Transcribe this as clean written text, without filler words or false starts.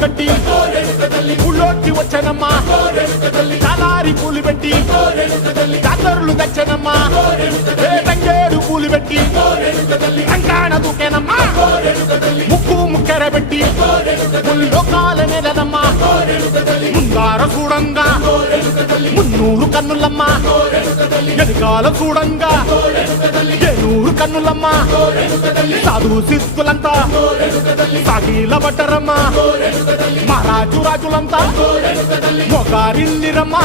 కట్టి ఊళ్ళోకి వచ్చానమ్మా చాలారి పూలు పెట్టి జాతరులు తెచ్చానమ్మా తంగేడు పూలు పెట్టి రంగాణ దూకేనమ్మా ముక్కు ముక్కెర పెట్టి ముల్లోకాల నెలనమ్మా ముందార చూడంగా మున్నూరు కన్నులమ్మా ఎనకాల చూడంగా ఏనూరు కన్నులమ్మా సాధు సిద్ధులంతా సాగిల పట్టరమ్మా మహారాజు రాజులంతా మొగారిల్లిరమ్మా